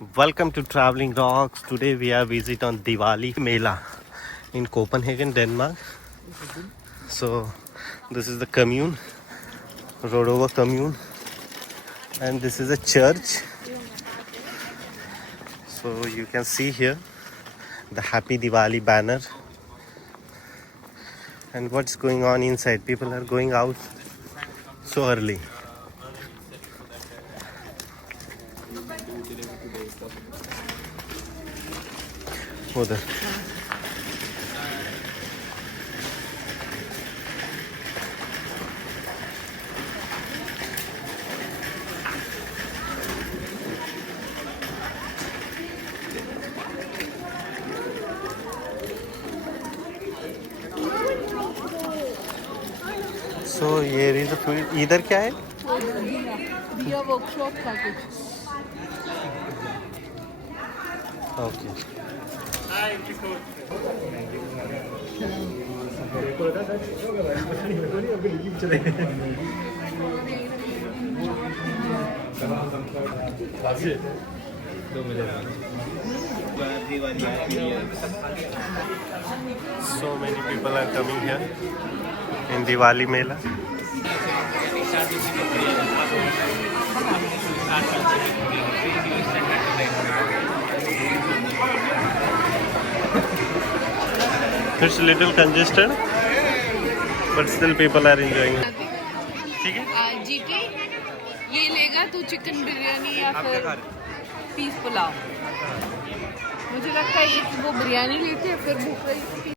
Welcome to Traveling Rocks. Today we are visit on Diwali Mela in Copenhagen, Denmark. So this is the commune, Rodover commune, and this is a church. So you can see here the Happy Diwali banner. And what's going on inside? People are going out so early. उधर सो ये इधर क्या है? दिया workshop का कुछ okay. So many people are coming here in Diwali Mela. It's a little congested, but still people are enjoying it. ठीक है? जीके ये लेगा तू चिकन बिरयानी या फिर पीस पुलाव. मुझे लगता है एक वो बिरयानी लेते हैं फिर भूख